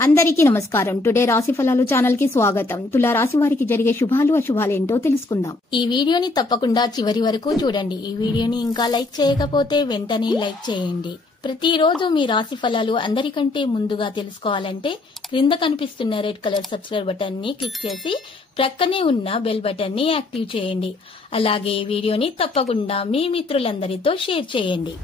అందరికీ నమస్కారం. టుడే రాశి ఫలాలు ఛానల్ కి స్వాగతం. తులా రాశి వారికి జరిగే శుభాలు అశుభాలు ఏంటో తెలుసుకుందాం. ఈ వీడియోని తప్పకుండా చివరి వరకు చూడండి. ఈ వీడియోని ఇంకా లైక్ చేయకపోతే వెంటనే లైక్ చేయండి. ప్రతిరోజు మీ రాశి ఫలాలు అందరికంటే ముందుగా తెలుసుకోవాలంటే క్రింద కనిపిస్తున్న రెడ్ కలర్ సబ్స్క్రైబ్ బటన్ ని క్లిక్ చేసి ప్రక్కనే ఉన్న బెల్ బటన్ ని యాక్టివ్ చేయండి. అలాగే వీడియోని తప్పకుండా మీ మిత్రులందరితో షేర్ చేయండి.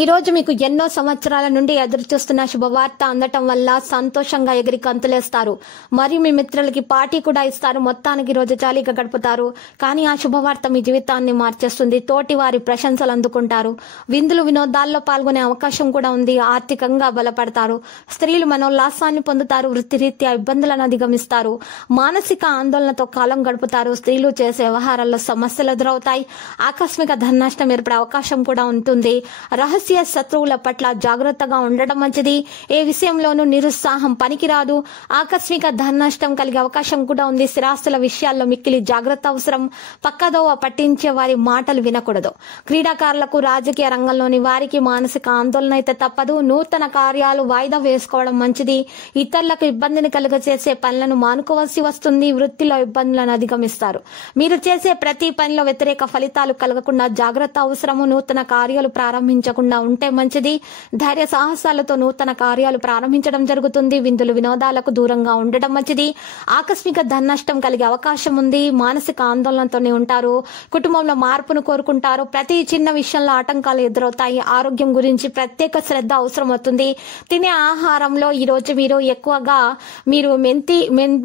ఈ రోజు మీకు ఎన్నో సంవత్సరాల నుండి ఎదురు చూస్తున్న శుభవార్త అందటం వల్ల సంతోషంగా ఎగిరి కంతులేస్తారు. మరియు మీ మిత్రులకి పార్టీ కూడా ఇస్తారు. మొత్తానికి రోజు జాలీగా గడుపుతారు. కానీ ఆ శుభవార్త మీ జీవితాన్ని మార్చేస్తుంది. తోటి వారి ప్రశంసలు అందుకుంటారు. విందులు వినోదాల్లో పాల్గొనే అవకాశం కూడా ఉంది. ఆర్థికంగా బలపడతారు. స్త్రీలు మనోల్లాసాన్ని పొందుతారు. వృత్తిరీత్యా ఇబ్బందులను అధిగమిస్తారు. మానసిక ఆందోళనతో కాలం గడుపుతారు. స్త్రీలు చేసే వ్యవహారాల్లో సమస్యలు ఎదురవుతాయి. ఆకస్మిక ధననష్టం ఏర్పడే అవకాశం కూడా ఉంటుంది. రహస్య శత్రువుల పట్ల జాగ్రత్తగా ఉండడం మంచిది. ఏ విషయంలోనూ నిరుత్సాహం పనికిరాదు. ఆకస్మిక ధన నష్టం కలిగే అవకాశం కూడా ఉంది. స్థిరాస్తుల విషయాల్లో మిక్కిలి జాగ్రత్త అవసరం. పక్కదోవ పట్టించే వారి మాటలు వినకూడదు. క్రీడాకారులకు, రాజకీయ రంగంలోని వారికి మానసిక ఆందోళన అయితే తప్పదు. నూతన కార్యాలు వాయిదా వేసుకోవడం మంచిది. ఇతరులకు ఇబ్బందిని కలుగజేసే పనులను మానుకోవాల్సి వస్తుంది. వృత్తిలో ఇబ్బందులను అధిగమిస్తారు. మీరు చేసే ప్రతి పనిలో వ్యతిరేక ఫలితాలు కలగకుండా జాగ్రత్త అవసరము. నూతన కార్యాలు ప్రారంభించకుండా ఉంటే మంచిది. ధైర్య సాహసాలతో నూతన కార్యాలు ప్రారంభించడం జరుగుతుంది. విందులు వినోదాలకు దూరంగా ఉండడం మంచిది. ఆకస్మిక ధన నష్టం కలిగే అవకాశం ఉంది. మానసిక ఆందోళనతోనే ఉంటారు. కుటుంబంలో మార్పును కోరుకుంటారు. ప్రతి చిన్న విషయంలో ఆటంకాలు ఎదురవుతాయి. ఆరోగ్యం గురించి ప్రత్యేక శ్రద్ధ అవసరం అవుతుంది. తినే ఆహారంలో ఈ రోజు మీరు ఎక్కువగా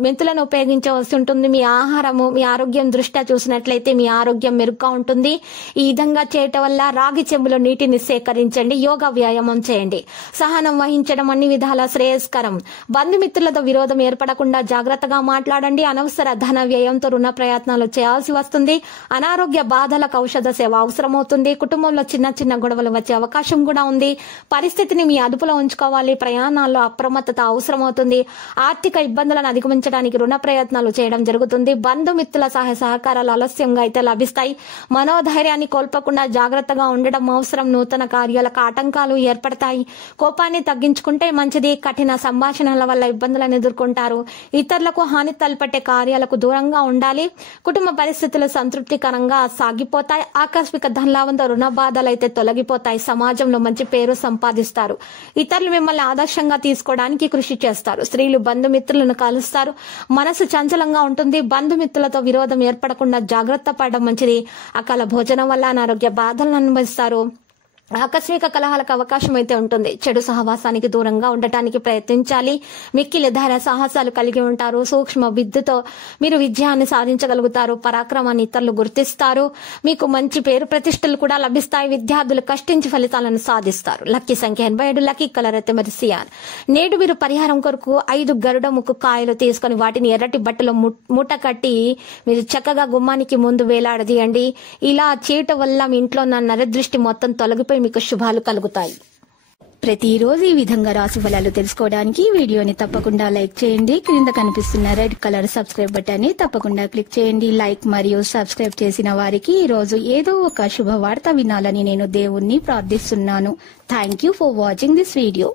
మెంతులను ఉపయోగించవలసి ఉంటుంది. మీ ఆహారము, మీ ఆరోగ్యం దృష్ట్యా చూసినట్లయితే మీ ఆరోగ్యం మెరుగ్గా ఉంటుంది. ఈ విధంగా చేయటం వల్ల రాగి చెంబులో నీటిని సేకరించండి. యోగా వ్యాయామం చేయండి. సహనం వహించడం అన్ని విధాల శ్రేయస్కరం. బంధుమిత్రులతో విరోధం ఏర్పడకుండా జాగ్రత్తగా మాట్లాడండి. అనవసర ధన వ్యయంతో రుణ ప్రయత్నాలు చేయాల్సి వస్తుంది. అనారోగ్య బాధలకు ఔషధ సేవ అవసరమవుతుంది. కుటుంబంలో చిన్న చిన్న గొడవలు వచ్చే అవకాశం కూడా ఉంది. పరిస్థితిని మీ అదుపులో ఉంచుకోవాలి. ప్రయాణాల్లో అప్రమత్తత అవసరమవుతుంది. ఆర్థిక ఇబ్బందులను అధిగమించడానికి రుణ ప్రయత్నాలు చేయడం జరుగుతుంది. బంధుమిత్రుల సహాయ సహకారాలు ఆలస్యంగా అయితే లభిస్తాయి. మనోధైర్యాన్ని కోల్పోకుండా జాగ్రత్తగా ఉండడం అవసరం. నూతన కార్యాలకు ఆటంకాలు ఏర్పడతాయి. కోపాన్ని తగ్గించుకుంటే మంచిది. కఠిన సంభాషణల వల్ల ఇబ్బందులను ఎదుర్కొంటారు. ఇతరులకు హాని తలపెట్టే కార్యాలకు దూరంగా ఉండాలి. కుటుంబ పరిస్థితులు సంతృప్తికరంగా సాగిపోతాయి. ఆకస్మిక ధనలాభంతో రుణ బాధలు అయితే తొలగిపోతాయి. సమాజంలో మంచి పేరు సంపాదిస్తారు. ఇతరులు మిమ్మల్ని ఆదర్శంగా తీసుకోవడానికి కృషి చేస్తారు. స్త్రీలు బంధుమిత్రులను కలుస్తారు. మనసు చంచలంగా ఉంటుంది. బంధుమిత్రులతో విరోధం ఏర్పడకుండా జాగ్రత్త పడడం మంచిది. అకాల భోజనం వల్ల అనారోగ్య బాధలను అనుభవిస్తారు. ఆకస్మిక కలహాలకు అవకాశం అయితే ఉంటుంది. చెడు సహవాసానికి దూరంగా ఉండటానికి ప్రయత్నించాలి. మిక్కిలి ధైర్య సాహసాలు కలిగి ఉంటారు. సూక్ష్మ విద్యతో మీరు విజయాన్ని సాధించగలుగుతారు. పరాక్రమాన్ని ఇతరులు గుర్తిస్తారు. మీకు మంచి పేరు ప్రతిష్టలు కూడా లభిస్తాయి. విద్యార్థులు కష్టించి ఫలితాలను సాధిస్తారు. లక్కీ సంఖ్య 87. లక్కీ కలర్ అయితే మరి సియాన్. నేడు మీరు పరిహారం కొరకు 5 గరుడ ముక్కు కాయలు తీసుకుని వాటిని ఎర్రటి బట్టలో మూట కట్టి మీరు చక్కగా గుమ్మానికి ముందు వేలాడదీయండి. ఇలా చేయటం వల్ల మీ ఇంట్లో ఉన్న నరదృష్టి మొత్తం తొలగిపోయి మీకు శుభాలు కలుగుతాయి. ప్రతిరోజు ఈ విధంగా రాశి ఫలాలు తెలుసుకోవడానికి వీడియోని తప్పకుండా లైక్ చేయండి. క్రింద కనిపిస్తున్న రెడ్ కలర్ సబ్స్క్రైబ్ బటన్ ని తప్పకుండా క్లిక్ చేయండి. లైక్ మరియు సబ్స్క్రైబ్ చేసిన వారికి ఈ రోజు ఏదో ఒక శుభవార్త వినాలని నేను దేవుణ్ణి ప్రార్థిస్తున్నాను. Thank you for watching this video.